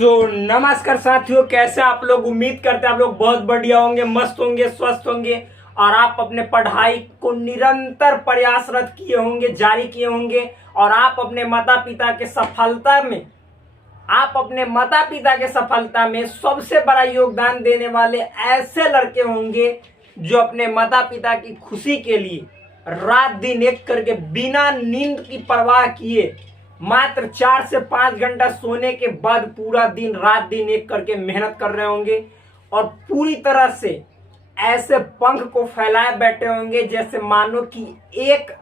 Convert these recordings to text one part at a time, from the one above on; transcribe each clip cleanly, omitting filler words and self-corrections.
नमस्कार साथियों, कैसे आप लोग। उम्मीद करते हैं आप लोग बहुत बढ़िया होंगे, मस्त होंगे, स्वस्थ होंगे और आप अपने पढ़ाई को निरंतर प्रयासरत किए होंगे, जारी किए होंगे और आप अपने माता पिता के सफलता में सबसे बड़ा योगदान देने वाले ऐसे लड़के होंगे जो अपने माता पिता की खुशी के लिए रात दिन एक करके बिना नींद की परवाह किए मात्र 4 से 5 घंटा सोने के बाद पूरा दिन रात दिन एक करके मेहनत कर रहे होंगे और पूरी तरह से ऐसे पंख को फैलाए बैठे होंगे जैसे मानो कि एक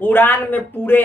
उड़ान में पूरे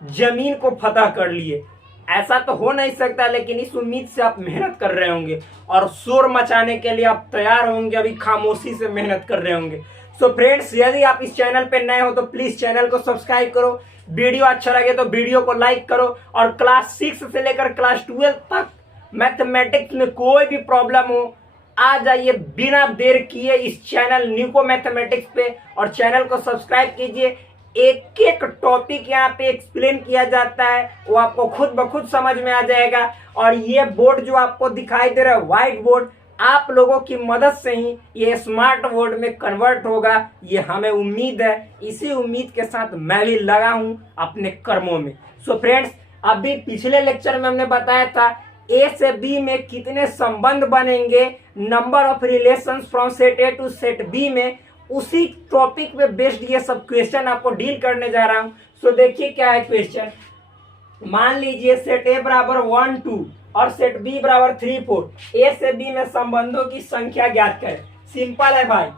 जमीन को फतह कर लिए। ऐसा तो हो नहीं सकता, लेकिन इस उम्मीद से आप मेहनत कर रहे होंगे और शोर मचाने के लिए आप तैयार होंगे, अभी खामोशी से मेहनत कर रहे होंगे। सो फ्रेंड्स, यदि आप इस चैनल पे नए हो तो प्लीज चैनल को सब्सक्राइब करो, वीडियो अच्छा लगे तो वीडियो को लाइक करो और क्लास 6 से लेकर क्लास 12 तक मैथमेटिक्स में कोई भी प्रॉब्लम हो आ जाइए बिना देर किए इस चैनल न्यूको मैथमेटिक्स पे और चैनल को सब्सक्राइब कीजिए। एक एक टॉपिक यहाँ पे एक्सप्लेन किया जाता है, वो आपको खुद ब खुद समझ में आ जाएगा। और ये बोर्ड जो आपको दिखाई दे रहा है व्हाइट बोर्ड, आप लोगों की मदद से ही ये स्मार्ट बोर्ड में कन्वर्ट होगा, ये हमें उम्मीद है। इसी उम्मीद के साथ मैं भी लगा हूं अपने कर्मों में। सो फ्रेंड्स, अभी पिछले लेक्चर में हमने बताया था ए से बी में कितने संबंध बनेंगे, number of relations from set A to set B में, उसी टॉपिक पे बेस्ड ये सब क्वेश्चन आपको डील करने जा रहा हूं। सो देखिए क्या है क्वेश्चन। मान लीजिए सेट ए बराबर 1 2 और सेट बी बराबर 3 4। ए से बी में संबंधों की संख्या ज्ञात करें। सिंपल है भाई,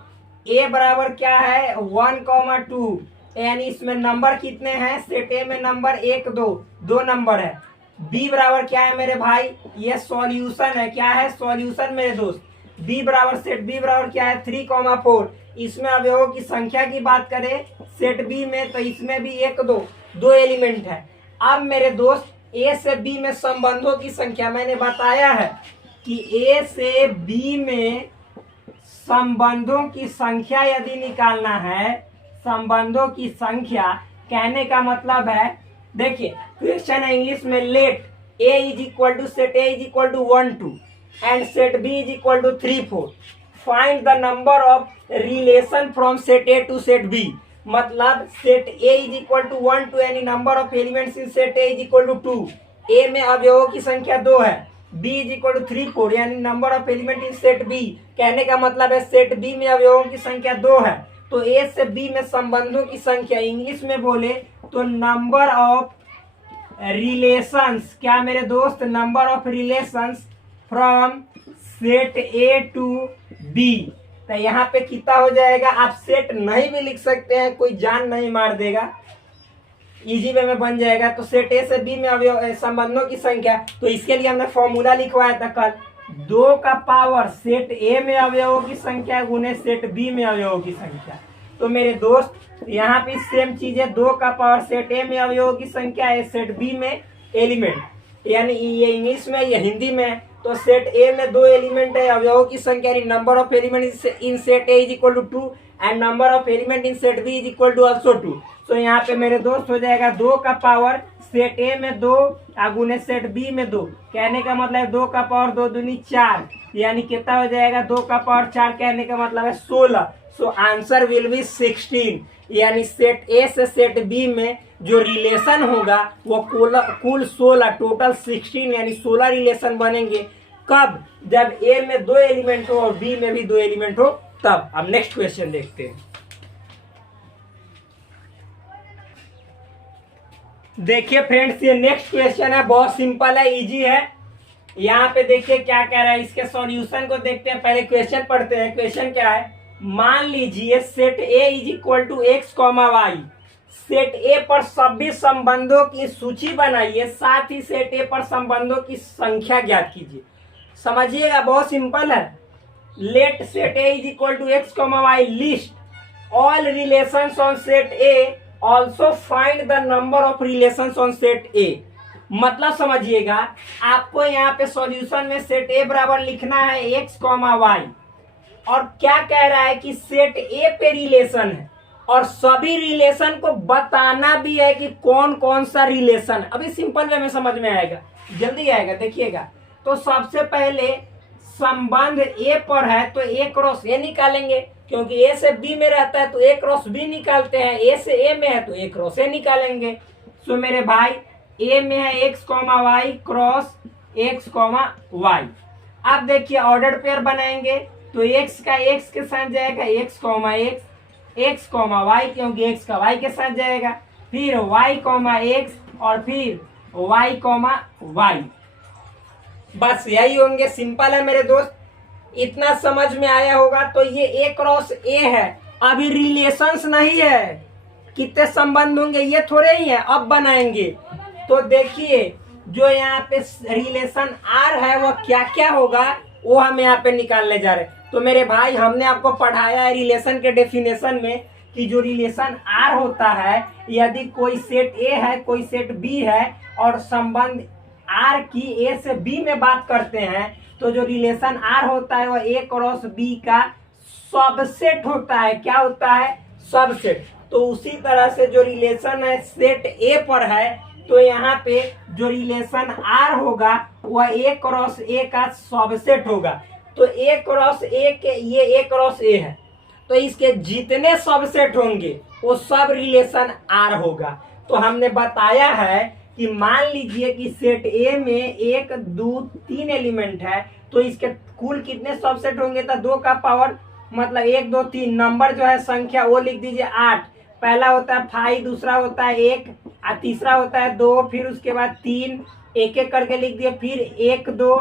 ए बराबर क्या है 1 2, यानी इसमें नंबर कितने हैं, सेट ए में नंबर 1 2 2 नंबर है। बी बराबर क्या है मेरे भाई, ये सॉल्यूशन है। क्या है, सॉल्यूशन मेरे दोस्त। बी बराबर सेट बी बराबर क्या है 3 4। इसमें अवयवों की संख्या की बात करें सेट बी में तो इसमें भी 1 2 2 एलिमेंट है। अब मेरे दोस्त ए से बी में संबंधों की संख्या, मैंने बताया है कि ए से बी में संबंधों की संख्या यदि निकालना है, संबंधों की संख्या कहने का मतलब है, देखिए क्वेश्चन है इंग्लिश में, let A is equal to set A is equal to 1 2 and set B is equal to 3 4। Find the number of relation from set A to set B. मतलब set A is equal to 1 2 यानी number of elements in set A is equal to 2। A में अवयवों की संख्या 2 है। B is equal to 3 4 यानी number of element in set B, कहने का मतलब है सेट बी में अवयवों की संख्या 2 है। तो ए से बी में संबंधों की संख्या इंग्लिश में बोले तो नंबर ऑफ रिलेशंस, क्या मेरे दोस्त, number of relations from set A to B. तो यहाँ पे कितना हो जाएगा, आप सेट नहीं भी लिख सकते हैं, कोई जान नहीं मार देगा, इजी वे में बन जाएगा। तो सेट ए से बी में संबंधों की संख्या, तो इसके लिए हमने फॉर्मूला लिखवाया था कल, 2 का पावर सेट ए में अवयवों की संख्या गुने सेट बी में अवयवों की संख्या। तो मेरे दोस्त यहाँ पे सेम चीज है, 2 का पावर सेट ए में अवयवों की संख्या है, सेट बी में एलिमेंट, यानी ये इंग्लिश में ये हिंदी में है। तो सेट ए में 2 एलिमेंट है, अवयवों की संख्या number of element in set A is equal to 2 and number of element in set B is equal to also 2। तो यहाँ पे मेरे दोस्त हो जाएगा 2 का पावर सेट ए में 2 गुने सेट बी में 2, कहने का मतलब है 2 का पावर 2 दूनी 4, यानी कितना हो जाएगा 2 का पावर 4, कहने का मतलब है 16। सो आंसर विल बी 16, यानी सेट ए से सेट बी में जो रिलेशन होगा वो कुल 16, टोटल 16 यानी 16 रिलेशन बनेंगे। कब, जब ए में 2 एलिमेंट हो और बी में भी 2 एलिमेंट हो तब। अब नेक्स्ट क्वेश्चन देखते हैं। देखिए फ्रेंड्स, ये नेक्स्ट क्वेश्चन है, बहुत सिंपल है, इजी है। यहाँ पे देखिए क्या कह रहा है, इसके सॉल्यूशन को देखते हैं। पहले क्वेश्चन पढ़ते हैं। क्वेश्चन क्या है, मान लीजिए set A is equal to X comma Y. Set A पर सभी संबंधों की सूची बनाइए, साथ ही सेट ए पर संबंधों की संख्या ज्ञात कीजिए। समझिएगा, बहुत सिंपल है। Let set A is equal to X comma Y, list all relations on set A, also find the number of relations on set A. मतलब समझिएगा, आपको यहाँ पे सॉल्यूशन में सेट ए बराबर लिखना है एक्स कॉमा वाई, और क्या कह रहा है कि सेट ए पे रिलेशन है और सभी रिलेशन को बताना भी है कि कौन कौन सा रिलेशन। अभी सिंपल वे में समझ में आएगा, जल्दी आएगा, देखिएगा। तो सबसे पहले संबंध ए पर है तो ए क्रॉस ए निकालेंगे, क्योंकि ए से बी में रहता है तो ए क्रॉस बी निकालते हैं, ए से ए में है तो ए क्रॉस ए निकालेंगे। तो मेरे भाई ए में है X comma Y cross X comma Y. अब देखिए ऑर्डर पेयर बनाएंगे तो एक्स का एक्स के साथ जाएगा X comma X, X comma Y क्योंकि एक्स का वाई के साथ जाएगा, फिर वाई कॉमा एक्स और फिर वाई कॉमा वाई। बस यही होंगे, सिंपल है मेरे दोस्त, इतना समझ में आया होगा। तो ये ए क्रॉस ए है, अभी रिलेशंस नहीं है, कितने संबंध होंगे ये थोड़े ही है, अब बनाएंगे। तो देखिए जो यहाँ पे रिलेशन आर है वो क्या क्या होगा वो हम यहाँ पे निकालने जा रहे हैं। तो मेरे भाई हमने आपको पढ़ाया है रिलेशन के डेफिनेशन में कि जो रिलेशन आर होता है, यदि कोई सेट ए है कोई सेट बी है और संबंध आर की ए से बी में बात करते हैं, तो जो रिलेशन आर होता है वो ए क्रॉस बी का सबसेट होता है। क्या होता है? सबसेट। तो उसी तरह से जो रिलेशन है सेट ए पर है, तो यहाँ पे जो रिलेशन आर होगा वह ए क्रॉस ए का सबसेट होगा। तो ए क्रॉस ए के ये ए क्रॉस ए है, तो इसके जितने सबसेट होंगे वो सब रिलेशन आर होगा। तो हमने बताया है कि मान लीजिए कि सेट ए में 1 2 3 एलिमेंट है, तो इसके कुल कितने सबसेट होंगे? तो 2 का पावर मतलब 1 2 3 नंबर जो है संख्या वो लिख दीजिए 8। पहला होता है 5, दूसरा होता है 1 और तीसरा होता है 2, फिर उसके बाद 3, एक एक करके लिख दिए, फिर 1 2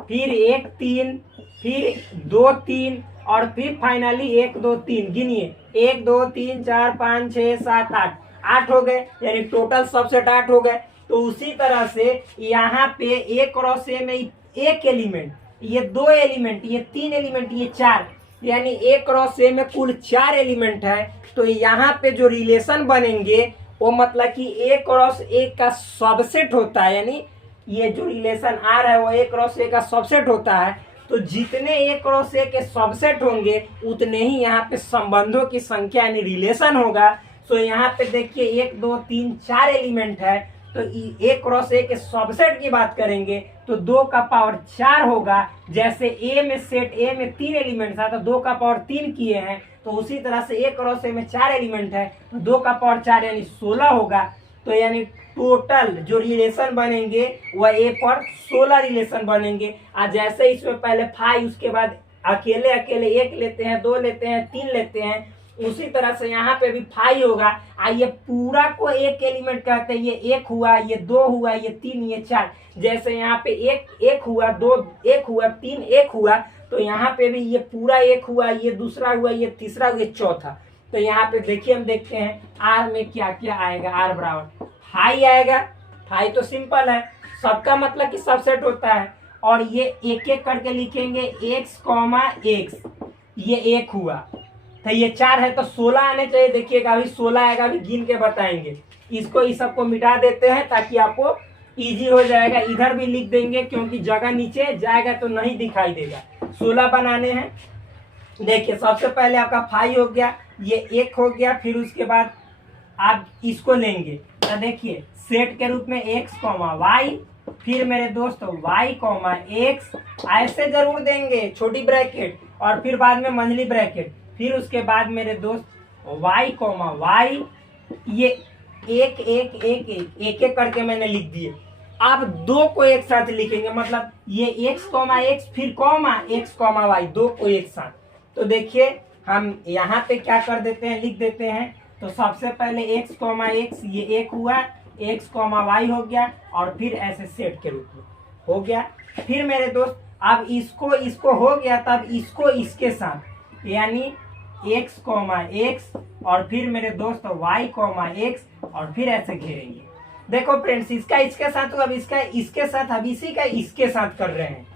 फिर 1 3 फिर 2 3 और फिर फाइनली 1 2 3। गिनिए 1 2 3 4 5 6 7 8, 8 हो गए, यानी टोटल सबसेट 8 हो गए। तो उसी तरह से यहाँ पे ए क्रॉस ए में एक एलिमेंट, ये 2 एलिमेंट, ये 3 एलिमेंट, ये 4, यानी ए क्रॉस ए में कुल 4 एलिमेंट है। तो यहाँ पे जो रिलेशन बनेंगे वो मतलब कि ए क्रॉस ए का सबसेट होता है, यानी ये जो रिलेशन आर है वो ए क्रॉस ए का सबसेट होता है। तो जितने ए क्रॉस ए के सबसेट होंगे उतने ही यहाँ पे संबंधों की संख्या यानी रिलेशन होगा। तो यहाँ पे देखिए 1 2 3 4 एलिमेंट है, तो ए क्रॉस ए के सबसेट की बात करेंगे तो 2 का पावर 4 होगा। जैसे ए में सेट ए में 3 एलिमेंट था तो 2 का पावर 3 किए हैं, तो उसी तरह से ए क्रॉस ए में 4 एलिमेंट है तो 2 का पावर 4 यानी 16 होगा। तो यानी टोटल जो रिलेशन बनेंगे वह ए पर 16 रिलेशन बनेंगे। और जैसे इसमें पहले 5, उसके बाद अकेले अकेले 1 लेते हैं, 2 लेते हैं, 3 लेते हैं, उसी तरह से यहाँ पे भी 5 होगा। ये पूरा को एक एलिमेंट कहते हैं, ये 1 हुआ, ये 2 हुआ, ये 3, ये 4। जैसे यहाँ पे 1 हुआ, 2 1 हुआ, 3 1 हुआ, तो यहाँ पे भी ये पूरा 1 हुआ, ये दूसरा हुआ, ये तीसरा हुआ, ये चौथा। तो यहाँ पे देखिए हम देखते हैं आर में क्या क्या आएगा। आर बराबर 5 आएगा। 5 तो सिंपल है, सबका मतलब कि सबसेट होता है। और ये एक एक करके लिखेंगे एक्स कॉमा एक्स, ये 1 हुआ, तो ये 4 है तो 16 आने चाहिए। देखिएगा अभी 16 आएगा, अभी गिन के बताएंगे। इसको इस सबको मिटा देते हैं ताकि आपको इजी हो जाएगा। इधर भी लिख देंगे क्योंकि जगह नीचे जाएगा तो नहीं दिखाई देगा। 16 बनाने हैं। देखिए सबसे पहले आपका 5 हो गया, ये 1 हो गया, फिर उसके बाद आप इसको लेंगे तो देखिए सेट के रूप में एक्स कॉमा वाई, फिर मेरे दोस्त वाई कॉमा एक्स, ऐसे जरूर देंगे छोटी ब्रैकेट और फिर बाद में मंझली ब्रैकेट, फिर उसके बाद मेरे दोस्त वाई कॉमा वाई, ये एक एक एक एक एक एक करके मैंने लिख दिए। अब 2 को एक साथ लिखेंगे, मतलब ये एक्स कॉमा एक्स फिर कॉमा एक्स कॉमा वाई, 2 को एक साथ। तो देखिए हम यहाँ पे क्या कर देते हैं, लिख देते हैं। तो सबसे पहले एक्स कॉमा एक्स, ये 1 हुआ, एक्स कॉमा वाई हो गया, और फिर ऐसे सेट के रूप में हो गया। फिर मेरे दोस्त अब इसको हो गया, तब इसको इसके साथ, यानी एक्स कॉमा एक्स और फिर मेरे दोस्त वाई कॉमा एक्स, और फिर ऐसे घेरेंगे। देखो फ्रेंड्स, इसका इसके साथ, अब इसका इसके साथ, अब इसी का इसके साथ कर रहे हैं,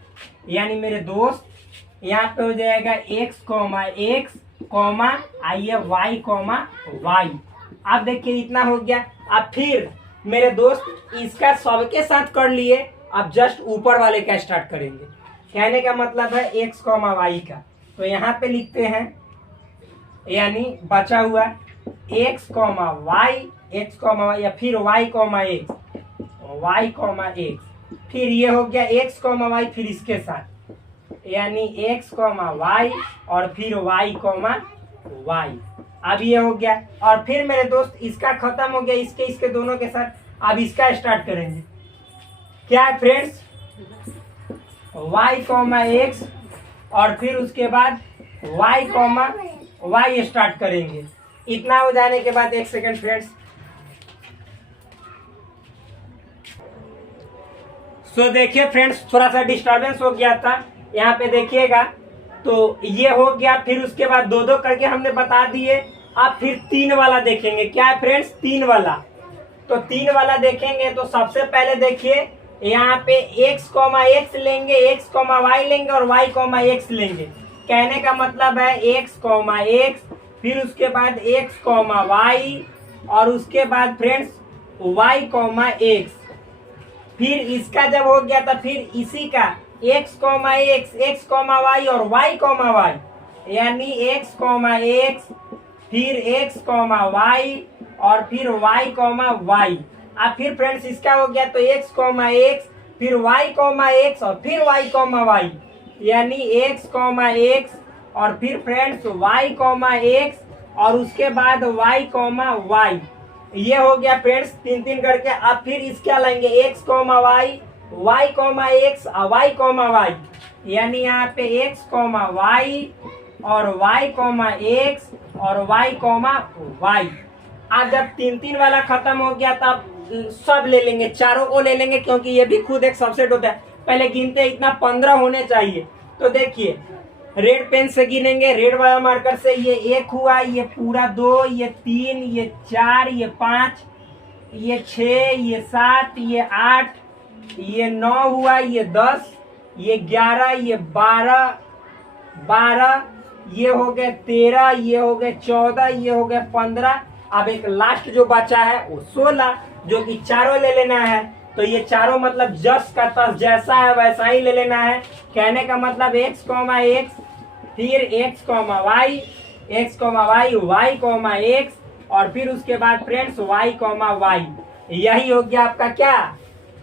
यानी मेरे दोस्त यहाँ पे हो जाएगा एक्स कॉमा एक्स कॉमा आइए वाई कॉमा वाई। अब देखिए इतना हो गया। अब फिर मेरे दोस्त इसका सबके साथ कर लिए, अब जस्ट ऊपर वाले का स्टार्ट करेंगे। कहने का मतलब है एक्स कॉमा वाई का, तो यहाँ पे लिखते हैं, यानी बचा हुआ X comma Y, X comma Y, या फिर Y comma X, Y comma X, फिर ये हो गया x कॉमा वाई, फिर इसके साथ यानी x कॉमा वाई और फिर y कॉमा वाई। अब ये हो गया और फिर मेरे दोस्त इसका खत्म हो गया इसके दोनों के साथ। अब इसका स्टार्ट करेंगे, क्या है फ्रेंड्स, y कॉमा एक्स और फिर उसके बाद y कॉमा वाई स्टार्ट करेंगे। इतना हो जाने के बाद एक सेकंड फ्रेंड्स, सो देखिए फ्रेंड्स थोड़ा सा डिस्टर्बेंस हो गया था, यहाँ पे देखिएगा। तो ये हो गया, फिर उसके बाद दो दो करके हमने बता दिए। अब फिर 3 वाला देखेंगे, क्या है फ्रेंड्स 3 वाला। तो 3 वाला देखेंगे तो सबसे पहले देखिए यहाँ पे x कॉमा एक्स लेंगे, x कॉमा वाई लेंगे और y कॉमा एक्स लेंगे। कहने का मतलब है x कॉमा एक्स, फिर उसके बाद x कॉमा वाई और उसके बाद फ्रेंड्स y कॉमा एक्स। फिर इसका जब हो गया था फिर इसी का x comma X, x comma Y और y कॉमा वाई, यानी x कॉमा एक्स फिर x कॉमा वाई और फिर y कॉमा वाई। अब फिर फ्रेंड्स इसका हो गया तो x कॉमा एक्स फिर y कॉमा एक्स और फिर y कॉमा वाई, यानी x कॉमा एक्स और फिर फ्रेंड्स y कॉमा एक्स और उसके बाद y कॉमा वाई। ये हो गया फ्रेंड्स 3 करके। अब फिर इसका लाएंगे x comma Y, y comma X और y कॉमा वाई, यानी यहाँ पे x कॉमा वाई और y कॉमा एक्स और y कॉमा वाई। अब जब 3 वाला खत्म हो गया तब सब ले लेंगे, चारों को ले लेंगे, क्योंकि ये भी खुद एक सबसेट होता है। पहले गिनते इतना 15 होने चाहिए। तो देखिए रेड पेन से गिनेंगे, रेड वाला मार्कर से। ये 1 हुआ, ये पूरा 2, ये 3, ये 4, ये 5, ये 6, ये 7, ये 8, ये 9 हुआ, ये 10, ये 11, ये 12, ये हो गए 13, ये हो गए 14, ये हो गए 15। अब एक लास्ट जो बचा है वो 16, जो कि चारों ले लेना है। तो ये चारों मतलब जस का तस जैसा है वैसा ही ले लेना है। कहने का मतलब x कॉमा एक्स फिर x comma Y, x comma Y, y comma X और फिर उसके बाद फ्रेंड्स y कॉमा वाई। यही हो गया आपका क्या,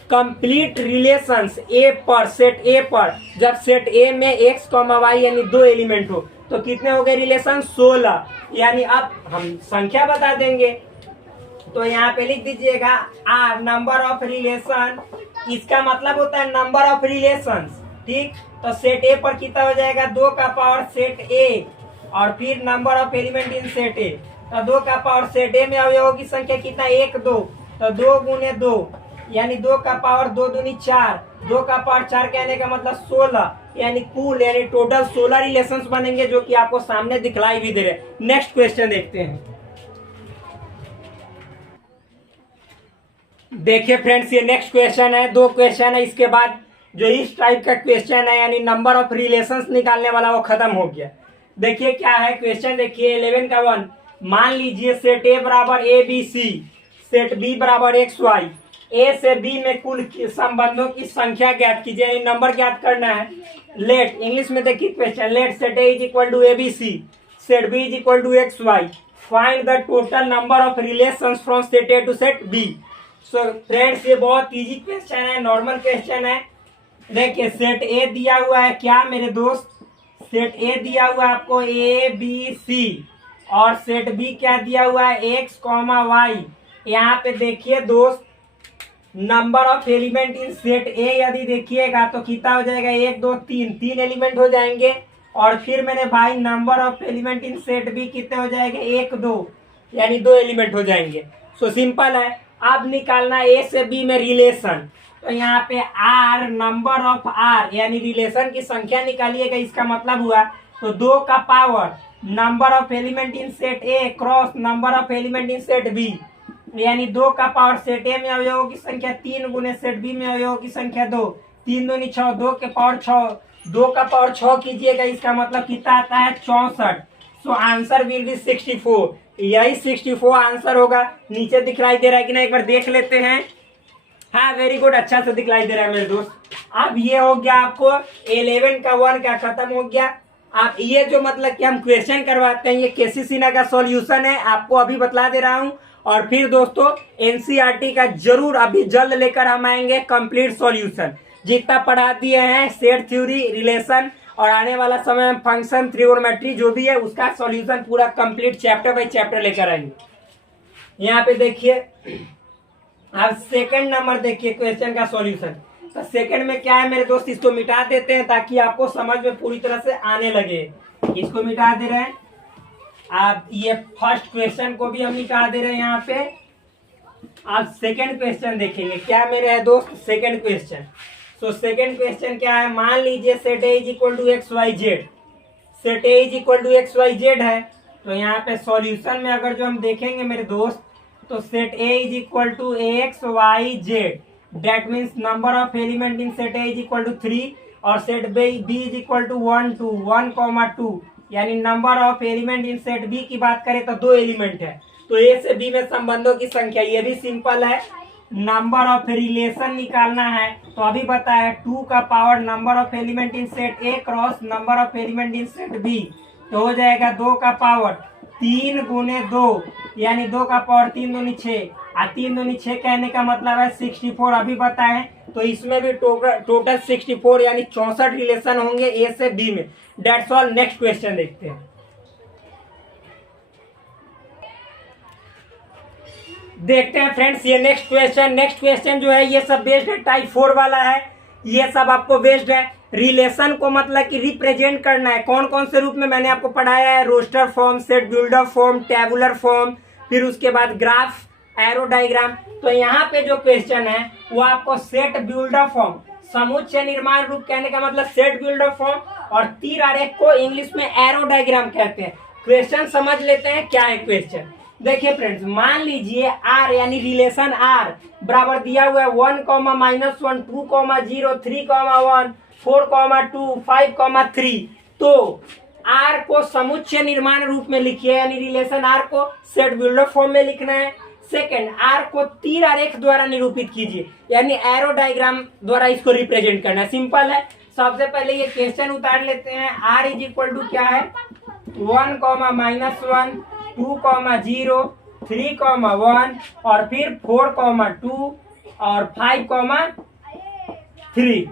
कंप्लीट रिलेशंस ए पर, सेट ए पर। जब सेट ए में x कॉमा वाई यानी 2 एलिमेंट हो तो कितने हो गए रिलेशन, 16। यानी अब हम संख्या बता देंगे। तो यहाँ पे लिख दीजिएगा आर नंबर ऑफ रिलेशन, इसका मतलब होता है नंबर ऑफ रिलेशंस। ठीक, तो सेट ए पर कितना हो जाएगा, 2 का पावर सेट ए और फिर number of element in set ए। तो 2 का पावर सेट ए में अवयवों की संख्या कितना, 1 2, तो 2 गुने 2 यानी 2 का पावर 2 दूनी 4, 2 का पावर 4 कहने का मतलब 16, यानी कुल यानी टोटल 16 रिलेशंस बनेंगे, जो कि आपको सामने दिखलाई भी दे रहे। नेक्स्ट क्वेश्चन देखते हैं। देखिए फ्रेंड्स ये नेक्स्ट क्वेश्चन है, 2 क्वेश्चन है। इसके बाद जो इस टाइप का क्वेश्चन है यानी नंबर ऑफ रिलेशंस निकालने वाला वो खत्म हो गया। देखिए क्या है क्वेश्चन, देखिए 11 का 1। मान लीजिए सेट ए बराबर A B C, set B बराबर एक्स वाई। ए से बी में कुल संबंधों की संख्या ज्ञात कीजिए, यानी नंबर ज्ञात करना है। लेट, इंग्लिश में देखिए question, let set A is equal to A B C, set B is equal to X Y, find the total number of relations from set A to set B. So friends ये बहुत easy question है, normal question है। देखिए set ए दिया हुआ है क्या मेरे दोस्त, सेट ए दिया हुआ है आपको ए बी सी और सेट बी क्या दिया हुआ है, एक्स कॉमा वाई। यहाँ पे देखिए दोस्त number of element in set ए यदि देखिएगा तो कितना हो जाएगा, 1 2 3 एलिमेंट हो जाएंगे। और फिर मेरे भाई number of element in set B कितने हो जाएंगे, 1 2 यानी 2 एलिमेंट हो जाएंगे। सो सिंपल है। अब निकालना ए से बी में रिलेशन, तो यहाँ पे आर नंबर ऑफ आर यानी रिलेशन की संख्या निकालिएगा। इसका मतलब हुआ तो 2 का power number of element in set A cross number of element in set B, यानी 2 का पावर सेट ए में अवयवों की संख्या 3 गुने सेट बी में अवयवों की संख्या 2, 3 दूनी 6, 2 के पावर 6, 2 का पावर 6 कीजिएगा। इसका मतलब कितना आता है, 64। So answer will be 64। यही 64 आंसर होगा। नीचे दिखलाई दे रहा है कि ना, एक बार देख लेते हैं। हाँ वेरी गुड, अच्छा से दिखलाई दे रहा है मेरे दोस्त। अब ये हो गया आपको 11 का 1 का खत्म हो गया। आप ये जो मतलब कि हम क्वेश्चन करवाते हैं ये केसी सिन्हा का सॉल्यूशन है, आपको अभी बतला दे रहा हूँ। और फिर दोस्तों एनसीईआरटी का जरूर अभी जल्द लेकर हम आएंगे कंप्लीट सॉल्यूशन। जितना पढ़ा दिए हैं सेट थ्योरी, रिलेशन और आने वाला समय में फंक्शन, ट्रिगोनोमेट्री जो भी है उसका सॉल्यूशन पूरा कंप्लीट चैप्टर बाय चैप्टर लेकर आएंगे। यहाँ पे देखिए अब सेकंड नंबर देखिए क्वेश्चन का सॉल्यूशन। तो सेकंड में क्या है मेरे दोस्त, इसको मिटा देते हैं ताकि आपको समझ में पूरी तरह से आने लगे। इसको मिटा दे रहे हैं। आप ये फर्स्ट क्वेश्चन को भी हम मिटा दे रहे हैं यहाँ पे। आप सेकंड क्वेश्चन देखेंगे क्या मेरे है दोस्त, सेकंड क्वेश्चन। तो सेकंड क्वेश्चन क्या है, मान लीजिए set A is equal to X Y Z, set A is equal to X Y Z है। तो यहाँ पे सॉल्यूशन में अगर जो हम देखेंगे मेरे दोस्त, तो set A is equal to X Y Z, that means number of element in set A is equal to 3 और set B is equal to 1 2 1,2, यानी number of element in set B की बात करें तो 2 एलिमेंट है। तो ए से B में संबंधों की संख्या, ये भी सिंपल है। नंबर ऑफ रिलेशन निकालना है तो अभी बताया 2 का power number of element in set A cross number of element in set B, तो हो जाएगा 2 का पावर 3 गुने 2, यानी 2 का पावर 3 दूनी 6 और 3 दूनी 6 कहने का मतलब है 64 अभी बताएं। तो इसमें भी टोटल 64 यानी 64 रिलेशन होंगे ए से बी में। That's all. नेक्स्ट क्वेश्चन देखते हैं। देखते हैं फ्रेंड्स ये नेक्स्ट क्वेश्चन जो है ये सब बेस्ड है, टाइप 4 वाला है। ये सब आपको बेस्ड है। रिलेशन को मतलब कि रिप्रेजेंट करना है कौन कौन से रूप में मैंने आपको पढ़ाया है, roster form, set builder form, tabular form, फिर उसके बाद ग्राफ, एरो डायग्राम। तो यहाँ पे जो क्वेश्चन है वो आपको सेट बिल्डर फॉर्म, समुच्चय निर्माण रूप कहने का मतलब सेट बिल्डर फॉर्म, और तीर आरेख को इंग्लिश में एरो डायग्राम कहते हैं। क्वेश्चन समझ लेते हैं क्या है क्वेश्चन। देखिए फ्रेंड्स, मान लीजिए आर यानी रिलेशन आर बराबर दिया हुआ है 1, -1, 2, 0, 3, 1, 4, 2, 5, 3। तो आर को समुच्चय निर्माण रूप में लिखिए, यानी रिलेशन आर को सेट बिल्डर फॉर्म में लिखना है। सेकंड, आर को तीर आरेख द्वारा निरूपित कीजिए, यानी एरो डायग्राम द्वारा इसको रिप्रेजेंट करना है। सिंपल है। सबसे पहले ये क्वेश्चन उतार लेते हैं। आर इज इक्वल टू क्या है, 1, -1, 2, 0, 3, 1 और फिर 4, 2 और 5, 3।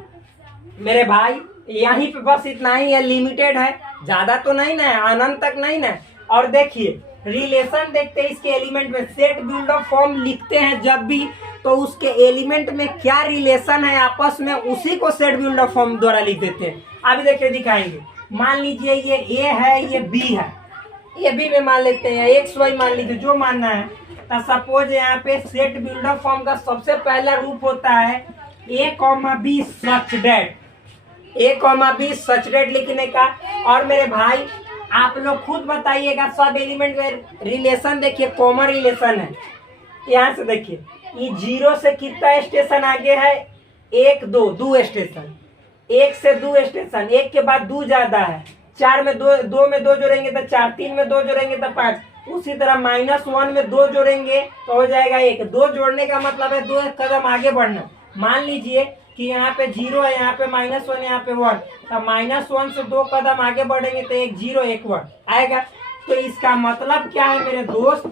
मेरे भाई यहीं पे बस इतना ही है, लिमिटेड है, ज्यादा तो नहीं ना है, अनंत तक नहीं ना। और देखिए रिलेशन देखते हैं इसके एलिमेंट में, सेट बिल्डर फॉर्म लिखते हैं जब भी तो उसके एलिमेंट में क्या रिलेशन है आपस में उसी को सेट बिल्डर फॉर्म द्वारा लिख देते हैं। अभी देखिए दिखाएंगे। मान लीजिए ये ए है, ये बी है, ये बी में मान लेते हैं, एक्स वाई मान लीजिए जो मानना है। तो सपोज यहाँ पे सेट बिल्डर फॉर्म का सबसे पहला रूप होता है ए, बी सच डेट, ए, बी सच डेट लिखने का। और मेरे भाई आप लोग खुद बताइएगा, सब एलिमेंट में रिलेशन देखिए कॉमन रिलेशन है। यहाँ से देखिए ये 0 से कितना स्टेशन आगे है, 1 2 स्टेशन, 1 से 2 स्टेशन, 1 के बाद 2 ज्यादा है, 4 में 2 में 2 जोड़ेंगे तो 4, 3 में 2 जोड़ेंगे तो 5, उसी तरह -1 में 2 जोड़ेंगे तो हो जाएगा 1। 2 जोड़ने का मतलब है 2 कदम आगे बढ़ना। मान लीजिए कि यहाँ पे 0 है, यहाँ पे -1, यहाँ पे 1, तो -1 से 2 कदम आगे बढ़ेंगे तो 1 0 1 1 आएगा। तो इसका मतलब क्या है मेरे दोस्त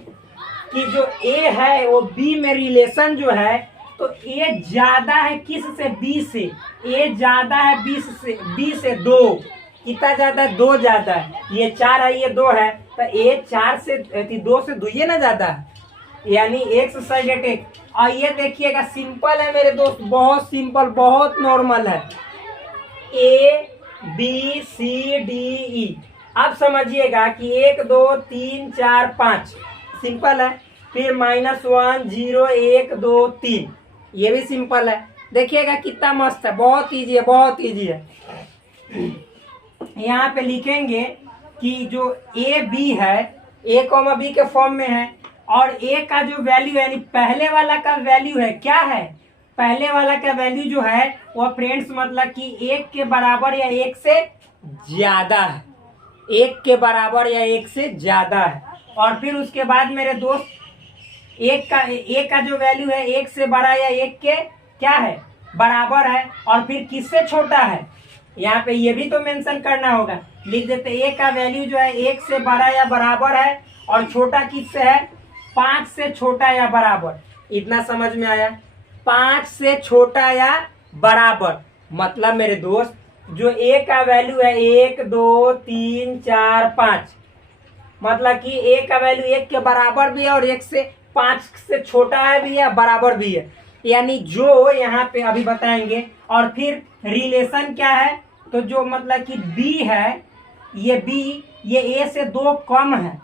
कि जो ए है वो बी में रिलेशन जो है, तो ए ज्यादा है किस से, बी से। ए ज्यादा है बी से 2, कितना ज्यादा है, 2 ज्यादा है। ये 4 है, ये 2 है, तो ए 4 से 2 से 2 ये ना ज्यादा है, यानी एक्स साइड एक। और ये देखिएगा सिंपल है मेरे दोस्त, बहुत सिंपल, बहुत नॉर्मल है, ए बी सी डी ई। अब समझिएगा कि 1 2 3 4 5 सिंपल है, फिर -1 0 1 2 3 ये भी सिंपल है। देखिएगा कितना मस्त है, बहुत इजी है, बहुत इजी है। यहाँ पे लिखेंगे कि जो ए बी है, ए, बी के फॉर्म में है, और ए का जो वैल्यू है, यानी पहले वाला का वैल्यू है, क्या है, पहले वाला का वैल्यू जो है वो फ्रेंड्स मतलब कि 1 के बराबर या 1 से ज्यादा है, 1 के बराबर या 1 से ज्यादा है। और फिर उसके बाद मेरे दोस्त एक का जो वैल्यू है 1 से बड़ा या 1 के क्या है, बराबर है, और फिर किससे छोटा है, यहाँ पे ये भी तो मेंशन करना होगा। लिख देते ए का वैल्यू जो है 1 से बड़ा या बराबर है, और छोटा किससे है, 5 से छोटा या बराबर, इतना समझ में आया। 5 से छोटा या बराबर मतलब मेरे दोस्त जो ए का वैल्यू है 1 2 3 4 5, मतलब कि ए का वैल्यू 1 के बराबर भी है और 1 से 5 से छोटा है भी है, बराबर भी है, यानी जो यहाँ पे अभी बताएंगे। और फिर रिलेशन क्या है, तो जो मतलब कि बी है, ये बी ये ए से 2 कम है,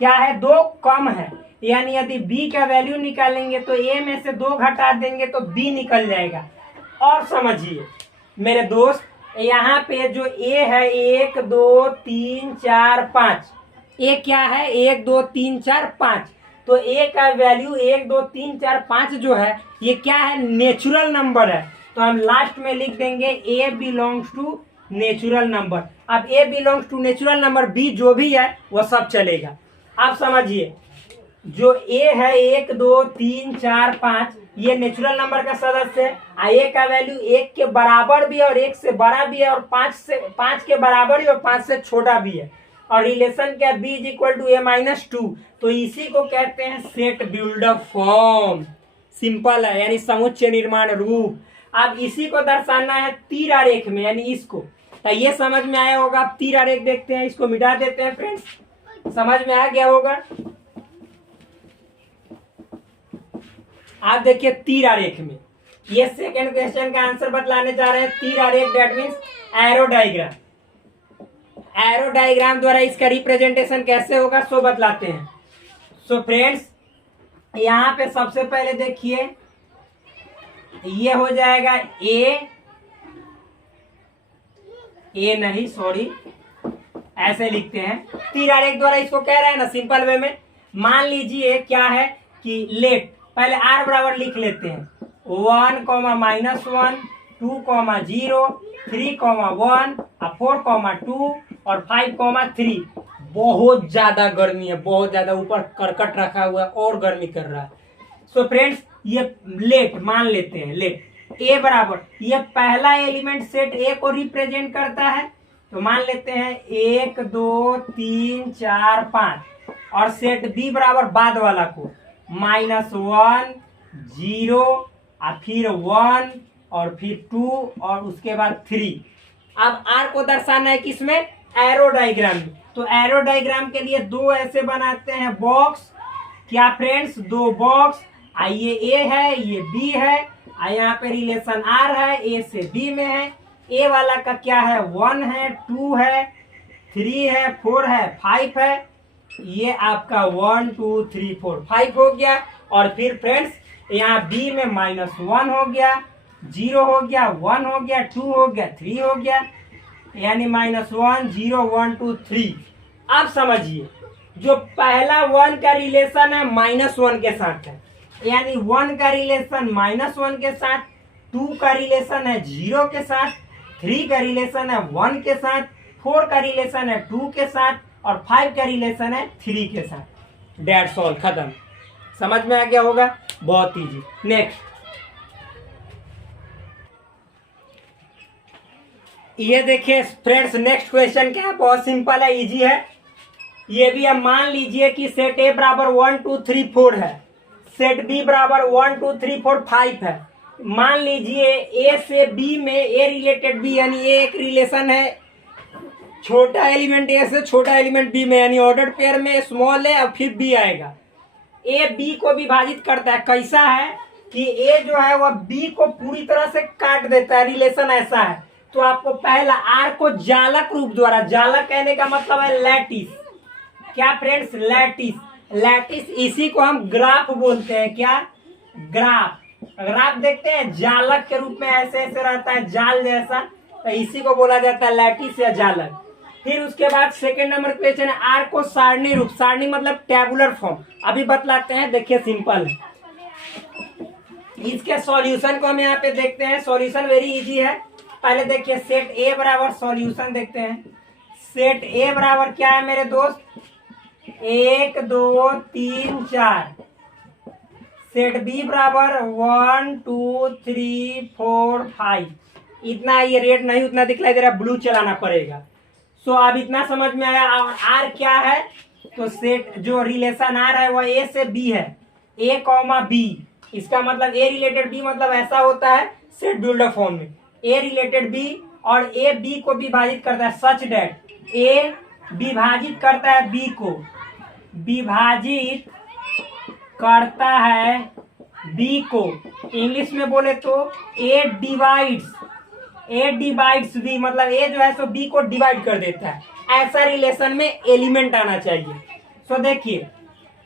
क्या है 2 कम है, यानी यदि बी का वैल्यू निकालेंगे तो ए में से 2 घटा देंगे तो बी निकल जाएगा। और समझिए मेरे दोस्त, यहाँ पे जो ए है 1 2 3 4 5, ए क्या है 1 2 3 4 5, तो ए का वैल्यू 1 2 3 4 5 जो है ये क्या है, नेचुरल नंबर है। तो हम लास्ट में लिख देंगे A belongs to natural number. अब A belongs to natural number, B जो भी है वो सब चलेगा। अब समझिए जो ए है 1 2 3 4 5 ये नेचुरल नंबर का सदस्य है। ए का वैल्यू 1 के बराबर भी है और 1 से बड़ा भी है और 5 के बराबर ही और 5 से छोटा भी है। और रिलेशन क्या, b is equal to a minus 2, तो इसी को कहते हैं सेट बिल्डअप फॉर्म। सिंपल है, यानी समुच्चय निर्माण रूप। अब इसी को दर्शाना है तीर आरेख में, यानी इसको, तो ये समझ में आया होगा। अब तीर आरेख देखते हैं, इसको मिटा देते हैं फ्रेंड्स, समझ में आ गया होगा। आप देखिए तीर आरेख में, ये सेकंड क्वेश्चन का आंसर बतलाने जा रहे हैं। तीर आरेख that means arrow diagram. Arrow diagram द्वारा इसका रिप्रेजेंटेशन कैसे होगा सो बतलाते हैं। सो फ्रेंड्स यहाँ पे सबसे पहले देखिए ये हो जाएगा ए नहीं सॉरी ऐसे लिखते हैं। तीर आरेख द्वारा इसको कह रहे हैं ना सिंपल वे में। मान लीजिए क्या है कि लेट, पहले आर बराबर लिख लेते हैं 1 -1 2 0 3 1 4 2 और 5 3। बहुत ज्यादा गर्मी है, बहुत ज्यादा, ऊपर करकट रखा हुआ है और गर्मी कर रहा है। सो फ्रेंड्स ये लेट मान लेते हैं, लेट ए बराबर, ये पहला एलिमेंट सेट ए को रिप्रेजेंट करता है, तो मान लेते हैं 1 2 3 4 5, और सेट बी बराबर बाद वाला को -1 0 और फिर 1 और फिर 2 और उसके बाद 3। अब आर को दर्शाना है किसमें, एरो डायग्राम में। तो एरो डायग्राम के लिए दो ऐसे बनाते हैं बॉक्स, क्या फ्रेंड्स, दो बॉक्स। ये ए है ये बी है, यहाँ पे रिलेशन आर है, ए से बी में है। ए वाला का क्या है 1 है 2 है 3 है 4 है 5 है, ये आपका 1 2 3 4 5 हो गया। और फिर फ्रेंड्स यहाँ बी में -1 हो गया, 0 हो गया, 1 हो गया, 2 हो गया, 3 हो गया, यानी -1 0 1 2 3। अब समझिए जो पहला 1 का रिलेशन है -1 के साथ है, यानी 1 का रिलेशन -1 के साथ, 2 का रिलेशन है 0 के साथ, 3 का रिलेशन है 1 के साथ, 4 का रिलेशन है 2 के साथ और 5 का रिलेशन है 3 के साथ। डेट्स ऑल, खत्म। समझ में आ गया होगा, बहुत इजी। नेक्स्ट ये देखिए फ्रेंड्स, नेक्स्ट क्वेश्चन क्या है, बहुत सिंपल है, इजी है। ये भी अब मान लीजिए कि सेट ए बराबर 1 2 3 4 है, सेट बी बराबर 1 2 3 4 5 है। मान लीजिए ए से बी में ए रिलेटेड बी, यानी ए एक रिलेशन है छोटा एलिमेंट ए से छोटा एलिमेंट बी में, यानी ऑर्डर्ड पेयर में स्मॉल है और फिर बी आएगा। ए बी को विभाजित करता है, कैसा है कि ए जो है वह बी को पूरी तरह से काट देता है, रिलेशन ऐसा है। तो आपको पहला आर को जालक रूप द्वारा, जालक कहने का मतलब है लैटिस, क्या फ्रेंड्स, लैटिस, लैटिस इसी को हम ग्राफ बोलते हैं, क्या, ग्राफ। ग्राफ देखते हैं जालक के रूप में ऐसे ऐसे रहता है, जाल जैसा, तो इसी को बोला जाता है लैटिस या जालक। फिर उसके बाद सेकंड नंबर क्वेश्चन है आर को सारणी रूप, सारणी मतलब टेबुलर फॉर्म, अभी बतलाते हैं, देखिए सिंपल है। इसके सॉल्यूशन को हम यहाँ पे देखते हैं, सॉल्यूशन वेरी इजी है। पहले देखिए सेट ए बराबर, सॉल्यूशन देखते हैं। सेट ए बराबर क्या है मेरे दोस्त, 1 2 3 4। सेट बी बराबर 1 2 3 4 5। इतना ये रेड नहीं उतना दिखलाई दे रहा, ब्लू चलाना पड़ेगा। सो अब इतना समझ में आया। और आर क्या है, तो सेट जो रिलेशन आ रहा है वह ए से बी है, ए कॉमा बी। इसका मतलब ए रिलेटेड बी मतलब ऐसा होता है सेट बिल्डर फॉर्म में, ए रिलेटेड बी और ए बी को विभाजित करता है, सच डेट ए विभाजित करता है बी को, विभाजित करता है बी को। इंग्लिश में बोले तो ए डिवाइड्स बी, मतलब ए जो है सो बी को डिवाइड कर देता है। ऐसा रिलेशन में एलिमेंट आना चाहिए। सो देखिए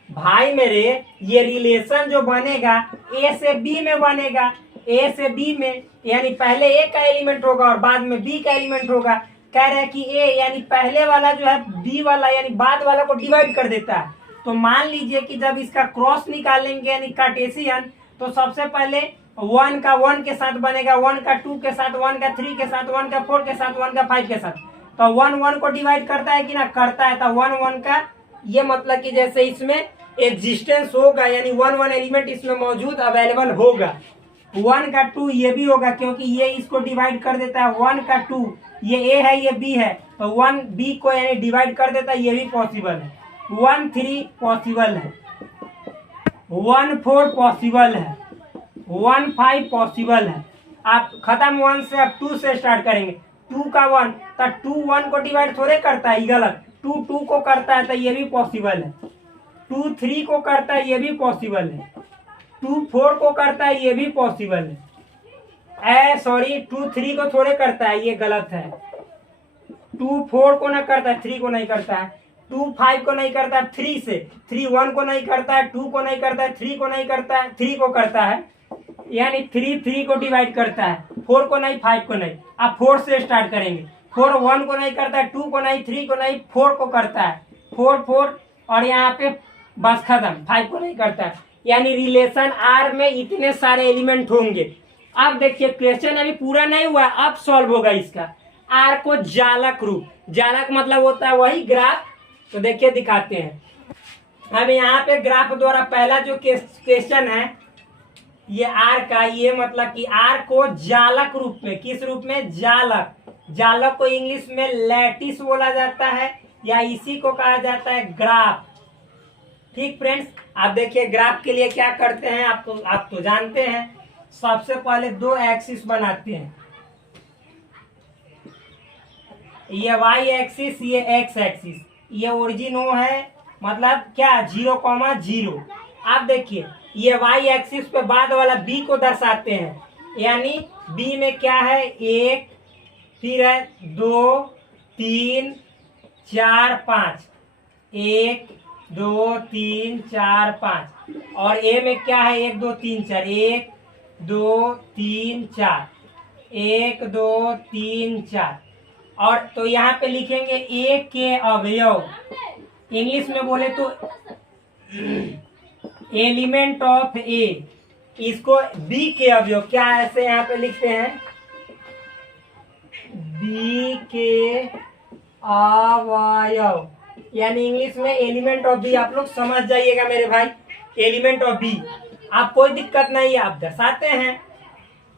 भाई मेरे, ये रिलेशन जो बनेगा ए से बी में बनेगा, ए से बी में, यानी पहले ए का एलिमेंट होगा और बाद में बी का एलिमेंट होगा। कह रहे हैं कि ए यानी पहले वाला जो है बी वाला यानी बाद वाला को डिवाइड कर देता है। तो मान लीजिए कि जब इसका क्रॉस निकालेंगे यानी कार्टेशियन, तो सबसे पहले 1 का 1 के साथ बनेगा, 1 का 2 के साथ, 1 का 3 के साथ, 1 का 4 के साथ, 1 का 5 के साथ। तो 1 1 को डिवाइड करता है कि ना, करता है। तो 1 1 का ये मतलब कि जैसे इसमें एग्जिस्टेंस होगा यानी 1 1 एलिमेंट इसमें मौजूद अवेलेबल होगा। 1 का 2 ये भी होगा क्योंकि ये इसको डिवाइड कर देता है। 1 का 2 ये ए है ये बी है, तो 1 बी को यानी डिवाइड कर देता है, ये भी पॉसिबल है। 1 3 पॉसिबल है, 1 4 पॉसिबल है, 1 5 पॉसिबल है। आप खत्म 1 से आप 2 से स्टार्ट करेंगे। 2 का 1 तो 2 1 को डिवाइड थोड़े करता है, ये गलत। 2 2 को करता है तो ये भी पॉसिबल है। 2 3 को करता है, ये भी पॉसिबल है। 2 4 को करता है, ये भी पॉसिबल है। 2 3 को थोड़े करता है, ये गलत है। 2 4 को ना करता है, 3 को नहीं करता है। 2 5 को नहीं करता है, 3 से। 3 1 को नहीं करता है, 2 को नहीं करता है, 3 को नहीं करता है, 3 को करता है, यानी 3 3 को डिवाइड करता है। 4 को नहीं, 5 को नहीं। आप 4 से स्टार्ट करेंगे। 4 1 को नहीं करता है, 2 को नहीं, 3 को नहीं, 4 को करता है। 4 4 और यहाँ पे बस खत्म, 5 को नहीं करता है। यानी रिलेशन आर में इतने सारे एलिमेंट होंगे। अब देखिए क्वेश्चन अभी पूरा नहीं हुआ, अब सॉल्व होगा इसका। आर को जालक रूप, जालक मतलब होता है वही ग्राफ। तो देखिए दिखाते हैं। अब यहाँ पे ग्राफ द्वारा पहला जो क्वेश्चन है ये आर का, ये मतलब कि आर को जालक रूप में, किस रूप में, जालक। जालक को इंग्लिश में लैटिस बोला जाता है या इसी को कहा जाता है ग्राफ। ठीक फ्रेंड्स, आप देखिए ग्राफ के लिए क्या करते हैं, आप तो जानते हैं। सबसे पहले 2 एक्सिस बनाते हैं, ये वाई एक्सिस, ये एक्स एक्सिस, ये ओरिजिन ओ है, मतलब क्या 0, 0। आप देखिए ये वाई एक्सिस पे बाद वाला बी को दर्शाते हैं, यानी बी में क्या है 1, फिर है 2 3 4 5, 1 2 3 4 5, और ए में क्या है 1 2 3 4, 1 2 3 4, 1 2 3 4। और तो यहाँ पे लिखेंगे ए के अवयव, इंग्लिश में बोले तो एलिमेंट ऑफ ए, इसको बी के अवयव, क्या ऐसे यहाँ पे लिखते हैं, बी के अवयव, यानी इंग्लिश में एलिमेंट ऑफ बी। आप लोग समझ जाइएगा मेरे भाई, एलिमेंट ऑफ बी। आप कोई दिक्कत नहीं है, आप दर्शाते हैं।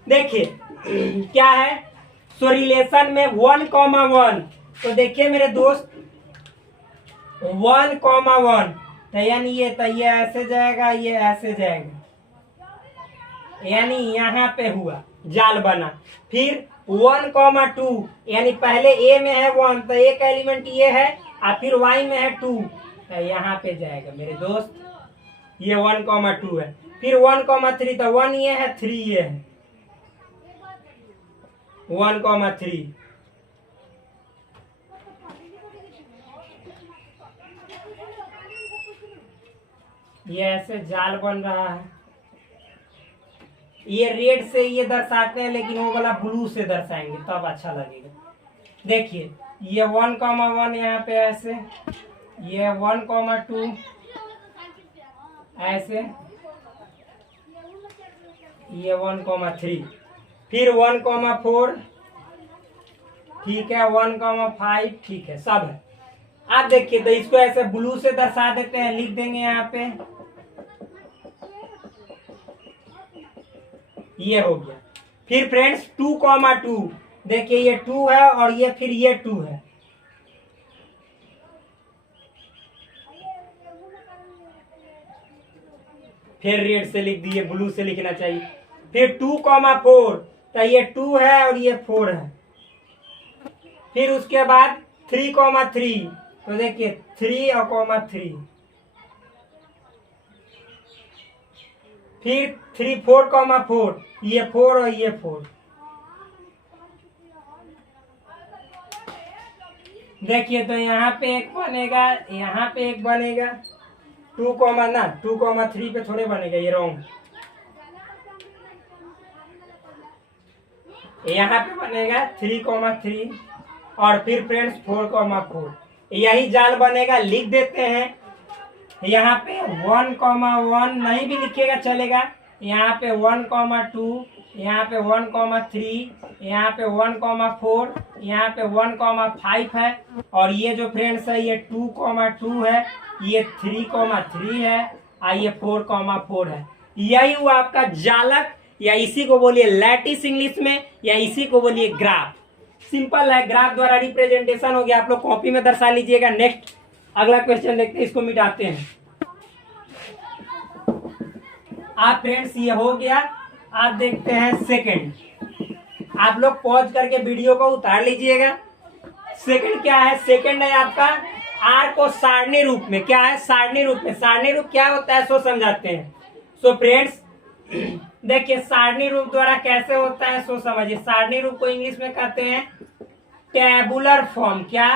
देखिए क्या है, तो रिलेशन में 1, 1, तो देखिए मेरे दोस्त 1, 1, तो यानी ये ऐसे जाएगा, ये ऐसे जाएगा, यानी यहाँ पे हुआ जाल बना। फिर 1, 2, यानी पहले ए में है 1 तो ए का एलिमेंट ये है, और फिर वाई में है 2 तो यहाँ पे जाएगा मेरे दोस्त, ये 1, 2 है। फिर 1, 3 तो 1 ये है, 3 ये है, 1, 3। ये ऐसे जाल बन रहा है। ये रेड से ये दर्शाते हैं, लेकिन वो वाला ब्लू से दर्शाएंगे तब अच्छा लगेगा। देखिए ये 1, 1 यहाँ पे ऐसे, ये 1, 2 ऐसे, ये 1, 3, फिर 1, 4, ठीक है, 1, 5, ठीक है, सब है। आप देखिए तो इसको ऐसे ब्लू से दर्शा देते हैं, लिख देंगे यहाँ पे, ये हो गया। फिर फ्रेंड्स 2, 2, देखिए ये 2 है और ये फिर ये 2 है, फिर रेड से लिख दिए, ब्लू से लिखना चाहिए। फिर 2,4, तो ये 2 है और ये 4 है। फिर उसके बाद 3,3, तो देखिए 3 और 3। फिर 4,4, ये 4 और ये 4। देखिए तो यहाँ पे एक बनेगा, यहाँ पे एक बनेगा 2,3 पे थोड़े बनेगा, ये रॉन्ग। यहाँ पे बनेगा 3,3 और फिर फ्रेंड्स 4,4। यही जाल बनेगा, लिख देते हैं। यहाँ पे 1,1 नहीं भी लिखिएगा चलेगा। यहाँ पे 1,2, यहाँ पे 1,3, यहाँ पे 1,4, यहाँ पे 1,5 है। और ये जो फ्रेंड्स है ये 2,2 है, ये 3,3 है और ये 4,4 है। यही हुआ आपका जालक, या इसी को बोलिए लैटिस इंग्लिश में, या इसी को बोलिए ग्राफ। सिंपल है, ग्राफ द्वारा रिप्रेजेंटेशन हो गया। आप लोग कॉपी में दर्शा लीजिएगा। नेक्स्ट अगला क्वेश्चन देखते हैं, इसको मिटाते हैं। आप फ्रेंड्स ये हो गया। आप देखते हैं सेकंड। आप लोग पॉज करके वीडियो को उतार लीजिएगा। सेकंड क्या है? सेकंड है आपका आर को सारणी रूप में। क्या है? सारणी रूप में। सारणी रूप क्या होता है सो समझाते हैं। सो फ्रेंड्स देखिए सारणी रूप द्वारा कैसे होता है सो समझिए। सारणी रूप को इंग्लिश में कहते हैं टेबुलर फॉर्म। क्या?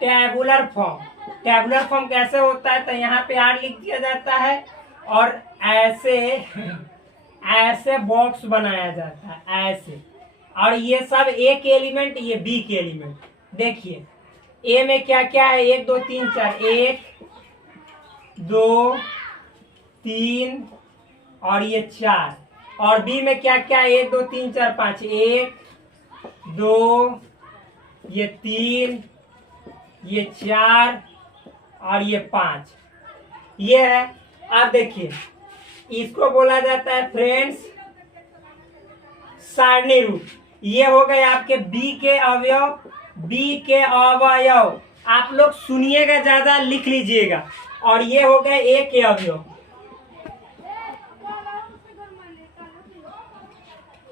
Tabular form. टेबुलर फॉर्म कैसे होता है? तो यहाँ पे आर लिख दिया जाता है और ऐसे बॉक्स बनाया जाता है, ऐसे। और ये सब ए के एलिमेंट, ये बी के एलिमेंट। देखिए ए में क्या क्या है? 1 2 3 4, 1 2 3 और ये 4। और बी में क्या क्या है? 1 2 3 4 5, 1 2 ये 3 ये 4 और ये 5। ये है। आप देखिए इसको बोला जाता है फ्रेंड्स सारणी रूप। ये हो गए आपके बी के अवयव। बी के अवयव आप लोग सुनिएगा, ज्यादा लिख लीजिएगा। और ये हो गए ए के अवयव।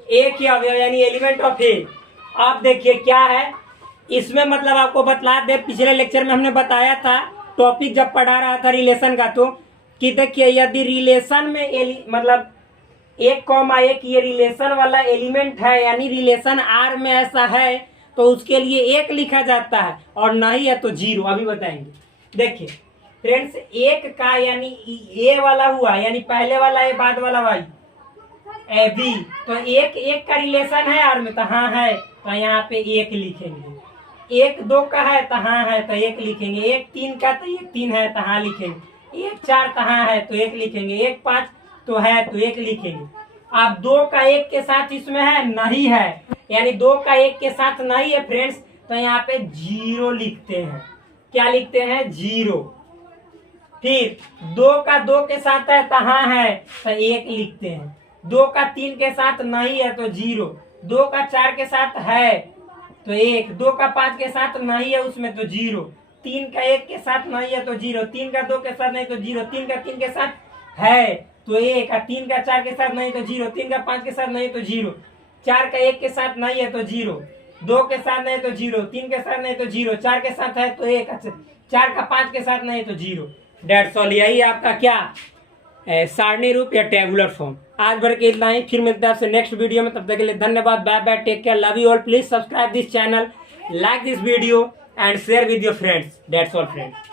ए के अवयव यानी एलिमेंट ऑफ ए। आप देखिए क्या है इसमें, मतलब आपको बतला दे, पिछले लेक्चर में हमने बताया था, टॉपिक जब पढ़ा रहा था रिलेशन का, तो कि देखिए यदि रिलेशन में मतलब 1,1 ये रिलेशन वाला एलिमेंट है, यानी रिलेशन आर में ऐसा है तो उसके लिए 1 लिखा जाता है, और नहीं है तो 0। अभी बताएंगे। देखिए फ्रेंड्स 1 का यानी ए वाला हुआ, यानी पहले वाला ए बाद वाला वाई, ए बी, तो 1 का रिलेशन है आर में, तो हाँ है, तो यहाँ पे 1 लिखेंगे। 1 2 का है तो हाँ है, तो 1 लिखेंगे। 1 3 का तो 1 3 है तो हाँ लिखेंगे। 1 4 तो हाँ है तो 1 लिखेंगे। 1 5 तो है तो 1 लिखेंगे। अब 2 का 1 के साथ इसमें है, नहीं है, यानी 2 का 1 के साथ नहीं है फ्रेंड्स, तो यहाँ पे 0 लिखते हैं। क्या लिखते हैं? 0। फिर 2 का 2 के साथ है तो हाँ है, तो 1 लिखते हैं। 2 का 3 के साथ नहीं है तो 0। 2 का 4 के साथ है तो 1। 2 का 5 के साथ नहीं है उसमें तो 0। 3 का 1 के साथ नहीं है तो 0। 3 का 2 के साथ नहीं तो 0। 3 का 3 के साथ है तो 1। 3 का 4 के साथ नहीं तो 0। 3 का 5 के साथ नहीं तो 0। 4 का 1 के साथ नहीं है तो 0। 2 के साथ नहीं तो 0। 3 के साथ नहीं तो 0। 4 के साथ है तो 1। 4 का 5 के साथ नहीं तो 0। That's all. यही आपका क्या सारणी रूप या टेबुलर फॉर्म। आज भर के इतना ही। फिर मिलते हैं आपसे नेक्स्ट वीडियो में। तब तक के लिए धन्यवाद। Bye bye, take care, love you all. Please subscribe this channel, like this video and share with your friends. That's all friends.